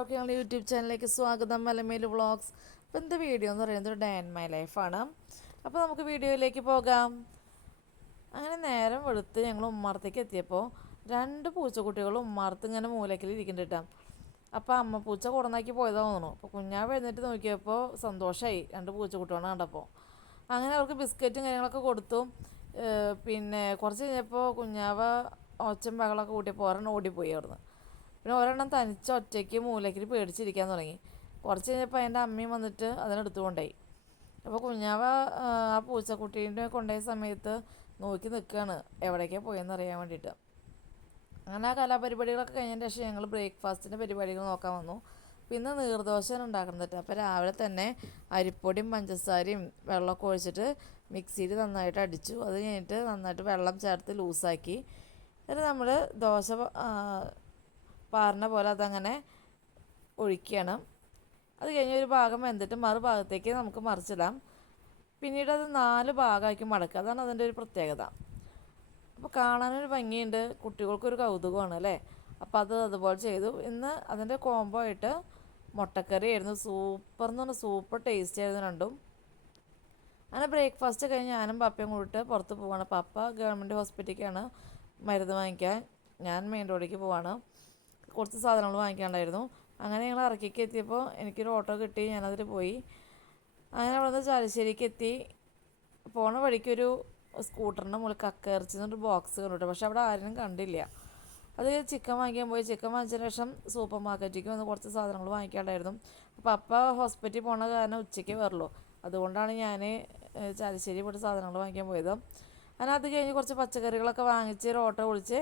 എല്ലാവർക്കും ഞങ്ങളുടെ യൂട്യൂബ് ചാനലിലേക്ക് സ്വാഗതം. മലമേൽ വ്ളോഗ്സ്. അപ്പോൾ ഇന്നത്തെ വീഡിയോ എന്ന് പറയുന്നത് ഒരു ഡേ ആൻഡ് മൈ ലൈഫാണ്. അപ്പോൾ നമുക്ക് വീഡിയോയിലേക്ക് പോകാം. അങ്ങനെ നേരം വെളുത്ത് ഞങ്ങൾ ഉമ്മാർത്തേക്ക് എത്തിയപ്പോൾ രണ്ട് പൂച്ചക്കുട്ടികളും ഉമ്മാർത്ത് ഇങ്ങനെ മൂലക്കിൽ ഇരിക്കുന്നുണ്ട് കേട്ടോ. അപ്പോൾ അമ്മ പൂച്ച കൊടുന്നാക്കി പോയതാ തോന്നുന്നു. അപ്പോൾ കുഞ്ഞാവ് എഴുന്നേറ്റ് നോക്കിയപ്പോൾ സന്തോഷമായി രണ്ട് പൂച്ചക്കുട്ടികളെ കണ്ടപ്പോൾ. അങ്ങനെ അവർക്ക് ബിസ്ക്കറ്റും കാര്യങ്ങളൊക്കെ കൊടുത്തു. പിന്നെ കുറച്ച് കഴിഞ്ഞപ്പോൾ കുഞ്ഞാവ ഒച്ചയും ബഹളമൊക്കെ കൂട്ടിയപ്പോൾ ഒരെണ്ണം ഓടിപ്പോയി അവിടുന്ന്. പിന്നെ ഒരെണ്ണം തനിച്ച് ഒറ്റയ്ക്ക് മൂലയ്ക്ക് പേടിച്ചിരിക്കാൻ തുടങ്ങി. കുറച്ച് കഴിഞ്ഞപ്പോൾ അതിൻ്റെ അമ്മയും വന്നിട്ട് അതിനെടുത്തു കൊണ്ടുപോയി. അപ്പോൾ കുഞ്ഞാവ ആ പൂച്ചക്കുട്ടീൻ്റെ കൊണ്ടുപോയ സമയത്ത് നോക്കി നിൽക്കുകയാണ് എവിടേക്കാണ് പോയെന്ന് അറിയാൻ വേണ്ടിയിട്ട്. അങ്ങനെ ആ കലാപരിപാടികളൊക്കെ കഴിഞ്ഞതിന് ശേഷം ഞങ്ങൾ ബ്രേക്ക്ഫാസ്റ്റിൻ്റെ പരിപാടികൾ നോക്കാൻ വന്നു. പിന്നെ നീർദോശയാണ് ഉണ്ടാക്കുന്നത്. അപ്പോൾ രാവിലെ തന്നെ അരിപ്പൊടിയും പഞ്ചസാരയും വെള്ളമൊക്കെ ഒഴിച്ചിട്ട് മിക്സിയിൽ നന്നായിട്ട് അടിച്ചു. അത് കഴിഞ്ഞിട്ട് നന്നായിട്ട് വെള്ളം ചേർത്ത് ലൂസാക്കി എന്നിട്ട് നമ്മൾ ദോശ പാറിന പോലെ അതങ്ങനെ ഒഴിക്കണം. അത് കഴിഞ്ഞ് ഒരു ഭാഗം വെന്തിട്ട് മറുഭാഗത്തേക്ക് നമുക്ക് മറിച്ചിടാം. പിന്നീട് അത് 4 ഭാഗമാക്കി മടക്കുക. അതാണ് അതിൻ്റെ ഒരു പ്രത്യേകത. അപ്പോൾ കാണാനൊരു ഭംഗിയുണ്ട്, കുട്ടികൾക്കൊരു കൗതുകമാണ് അല്ലേ. അപ്പോൾ അതുപോലെ ചെയ്തു. ഇന്ന് അതിൻ്റെ കോംബോ ആയിട്ട് മുട്ടക്കറി ആയിരുന്നു. സൂപ്പർ എന്ന് പറഞ്ഞാൽ സൂപ്പർ ടേസ്റ്റ് ആയിരുന്നു രണ്ടും. അങ്ങനെ ബ്രേക്ക്ഫാസ്റ്റ് കഴിഞ്ഞ് ഞാനും പപ്പയും കൂടിയിട്ട് പുറത്ത് പോവാണ്. പപ്പ ഗവൺമെൻറ് ഹോസ്പിറ്റലിലേക്കാണ് മരുന്ന് വാങ്ങിക്കാൻ, ഞാൻ മെയിൻ റോഡിലേക്ക് പോവാണ്. കുറച്ച് സാധനങ്ങൾ വാങ്ങിക്കാണ്ടായിരുന്നു. അങ്ങനെ ഞങ്ങൾ ഇറക്കിക്ക് എത്തിയപ്പോൾ എനിക്കൊരു ഓട്ടോ കിട്ടി, ഞാനതിൽ പോയി. അങ്ങനെ അവിടെ നിന്ന് ചാലശ്ശേരിക്ക് എത്തി. പോണ വഴിക്കൊരു സ്കൂട്ടറിൻ്റെ മുകളിൽ കക്കയിറച്ചി എന്നൊരു ബോക്സ് കണ്ടിട്ട്, പക്ഷെ അവിടെ ആരും കണ്ടില്ല. അത് ചിക്കൻ വാങ്ങിക്കാൻ പോയി. ചിക്കൻ വാങ്ങിച്ചതിന് ശേഷം സൂപ്പർ മാർക്കറ്റിലേക്ക് വന്ന് കുറച്ച് സാധനങ്ങൾ വാങ്ങിക്കാണ്ടായിരുന്നു. അപ്പോൾ അപ്പ ഹോസ്പിറ്റലിൽ പോണ കാരണം ഉച്ചയ്ക്ക് വരുള്ളൂ. അതുകൊണ്ടാണ് ഞാൻ ചാലശ്ശേരി പോയിട്ട് സാധനങ്ങൾ വാങ്ങിക്കാൻ പോയത്. അങ്ങനെ അത് കഴിഞ്ഞ് കുറച്ച് പച്ചക്കറികളൊക്കെ വാങ്ങിച്ച് ഒരു ഓട്ടോ വിളിച്ച്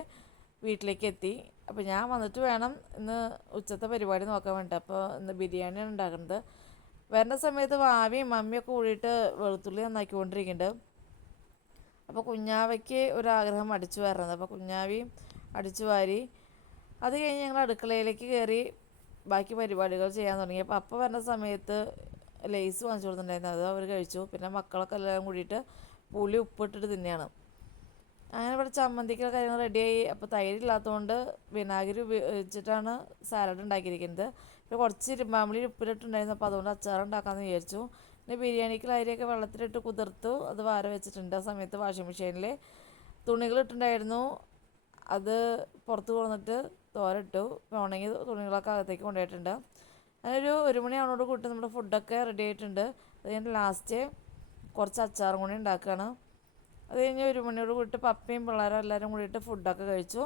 വീട്ടിലേക്ക് എത്തി. അപ്പോൾ ഞാൻ വന്നിട്ട് വേണം ഇന്ന് ഉച്ചത്തെ പരിപാടി നോക്കാൻ വേണ്ടി. അപ്പോൾ ഇന്ന് ബിരിയാണിയാണ് ഉണ്ടാക്കുന്നത്. വരുന്ന സമയത്ത് വാവിയും മമ്മിയൊക്കെ കൂടിയിട്ട് വെളുത്തുള്ളി നന്നാക്കിക്കൊണ്ടിരിക്കുന്നുണ്ട്. അപ്പോൾ കുഞ്ഞാവയ്ക്ക് ഒരാഗ്രഹം അടിച്ചു വരുന്നത്. അപ്പോൾ കുഞ്ഞാവിയും അടിച്ചു വാരി. അത് കഴിഞ്ഞ് ഞങ്ങൾ അടുക്കളയിലേക്ക് കയറി ബാക്കി പരിപാടികൾ ചെയ്യാൻ തുടങ്ങി. അപ്പോൾ അപ്പം വരുന്ന സമയത്ത് ലേസ് വാങ്ങിച്ചു കൊടുത്തിട്ടുണ്ടായിരുന്നു, അത് അവർ കഴിച്ചു. പിന്നെ മക്കളൊക്കെ എല്ലാം കൂടിയിട്ട് പുളി ഉപ്പിട്ടിട്ട് തിന്നെയാണ്. അങ്ങനെ ഇവിടെ ചമ്മന്തിക്കുള്ള കാര്യങ്ങൾ റെഡിയായി. അപ്പോൾ തൈരില്ലാത്തതുകൊണ്ട് വിനാഗിരി ഉപയോഗിച്ചിട്ടാണ് സാലഡ് ഉണ്ടാക്കിയിരിക്കുന്നത്. പിന്നെ കുറച്ച് ഇരുമ്പാമ്പുളി ഉപ്പിലിട്ടുണ്ടായിരുന്നു, അപ്പോൾ അതുകൊണ്ട് അച്ചാർ ഉണ്ടാക്കാമെന്ന് വിചാരിച്ചു. പിന്നെ ബിരിയാണിക്കുള്ള അരിയൊക്കെ വെള്ളത്തിലിട്ട് കുതിർത്തു, അത് വാര വെച്ചിട്ടുണ്ട്. ആ സമയത്ത് വാഷിംഗ് മെഷീനിൽ തുണികളിട്ടുണ്ടായിരുന്നു, അത് പുറത്ത് കൊണ്ടിട്ട് തോരട്ടു. ഉണങ്ങി തുണികളൊക്കെ അകത്തേക്ക് കൊണ്ടുപോയിട്ടുണ്ട്. അങ്ങനെ ഒരു മണിയാവണോട് കൂട്ടി നമ്മുടെ ഫുഡൊക്കെ റെഡി ആയിട്ടുണ്ട്. അത് കഴിഞ്ഞ് ലാസ്റ്റ് കുറച്ച് അച്ചാറും കൂടി ഉണ്ടാക്കുകയാണ്. അത് കഴിഞ്ഞ് 1 മണിയോട് കൂടിയിട്ട് പപ്പയും പിള്ളേരും എല്ലാവരും കൂടിയിട്ട് ഫുഡൊക്കെ കഴിച്ചു.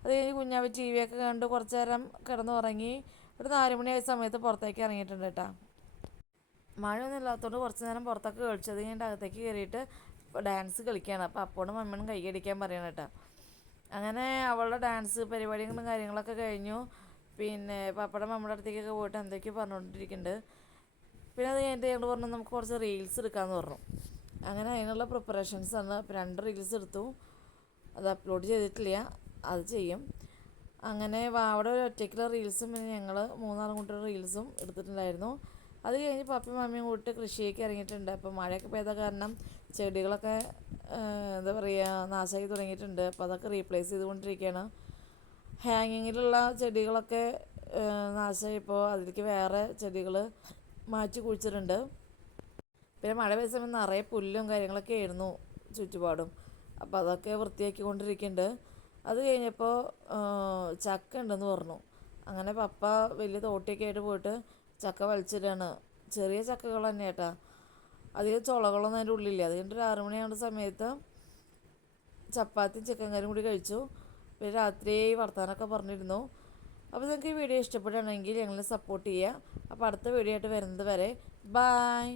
അത് കഴിഞ്ഞ് കുഞ്ഞാവ് ടി വി ഒക്കെ കണ്ട് കുറച്ച് നേരം കിടന്നുറങ്ങി. ഒരു 4 മണിയായ സമയത്ത് പുറത്തേക്ക് ഇറങ്ങിയിട്ടുണ്ട് കേട്ടോ. മഴയൊന്നും ഇല്ലാത്തതുകൊണ്ട് കുറച്ച് നേരം പുറത്തൊക്കെ കളിച്ചു. അത് കഴിഞ്ഞിട്ട് അകത്തേക്ക് കയറിയിട്ട് ഡാൻസ് കളിക്കുകയാണ്. അപ്പോൾ അപ്പോഴും മമ്മീനും കൈയടിക്കാൻ പറയണം കേട്ടോ. അങ്ങനെ അവളുടെ ഡാൻസ് പരിപാടികളും കാര്യങ്ങളൊക്കെ കഴിഞ്ഞു. പിന്നെ പപ്പയുടെ മമ്മയുടെ അടുത്തേക്കൊക്കെ പോയിട്ട് എന്തൊക്കെയോ പറഞ്ഞുകൊണ്ടിരിക്കുന്നുണ്ട്. പിന്നെ അത് കഴിഞ്ഞിട്ട് ഞങ്ങൾ പറഞ്ഞു നമുക്ക് കുറച്ച് റീൽസ് എടുക്കാമെന്ന് പറഞ്ഞു. അങ്ങനെ അതിനുള്ള പ്രിപ്പറേഷൻസാണ്. അപ്പോൾ 2 റീൽസ് എടുത്തു, അത് അപ്ലോഡ് ചെയ്തിട്ടില്ല, അത് ചെയ്യും. അങ്ങനെ അവിടെ ഒരു ഒറ്റയ്ക്കുള്ള റീൽസും പിന്നെ ഞങ്ങൾ 3 കൂട്ടി റീൽസും എടുത്തിട്ടുണ്ടായിരുന്നു. അത് കഴിഞ്ഞ് പപ്പയും മമ്മിയും കൂട്ടിയിട്ട് കൃഷിയൊക്കെ ഇറങ്ങിയിട്ടുണ്ട്. അപ്പോൾ മഴയൊക്കെ പെയ്ത കാരണം ചെടികളൊക്കെ എന്താ പറയുക നാശമായി തുടങ്ങിയിട്ടുണ്ട്. അപ്പോൾ അതൊക്കെ റീപ്ലേസ് ചെയ്തുകൊണ്ടിരിക്കുകയാണ്. ഹാങ്ങിങ്ങിലുള്ള ചെടികളൊക്കെ നാശമായി. ഇപ്പോൾ അതിലേക്ക് വേറെ ചെടികൾ മാറ്റി കുഴിച്ചിട്ടുണ്ട്. പിന്നെ മഴ പെയ്ത സമയം നിറയെ പുല്ലും കാര്യങ്ങളൊക്കെ ആയിരുന്നു ചുറ്റുപാടും. അപ്പോൾ അതൊക്കെ വൃത്തിയാക്കിക്കൊണ്ടിരിക്കുന്നുണ്ട്. അത് കഴിഞ്ഞപ്പോൾ ചക്ക ഉണ്ടെന്ന് പറഞ്ഞു. അങ്ങനെ പപ്പ വലിയ തോട്ടിയൊക്കെ ആയിട്ട് പോയിട്ട് ചക്ക വലിച്ചിട്ടാണ്. ചെറിയ ചക്കകൾ തന്നെ കേട്ടാ, അധികം ചുളകളൊന്നും അതിൻ്റെ ഉള്ളിലില്ല. അത് കഴിഞ്ഞിട്ട് 6 മണിയാവുന്ന സമയത്ത് ചപ്പാത്തിയും ചിക്കൻ കറിയും കൂടി കഴിച്ചു. പിന്നെ രാത്രി വർത്താനമൊക്കെ പറഞ്ഞിരുന്നു. അപ്പോൾ നിങ്ങൾക്ക് ഈ വീഡിയോ ഇഷ്ടപ്പെടുകയാണെങ്കിൽ ഞങ്ങളെ സപ്പോർട്ട് ചെയ്യുക. അപ്പോൾ അടുത്ത വീഡിയോ ആയിട്ട് വരുന്നത് വരെ ബായ്.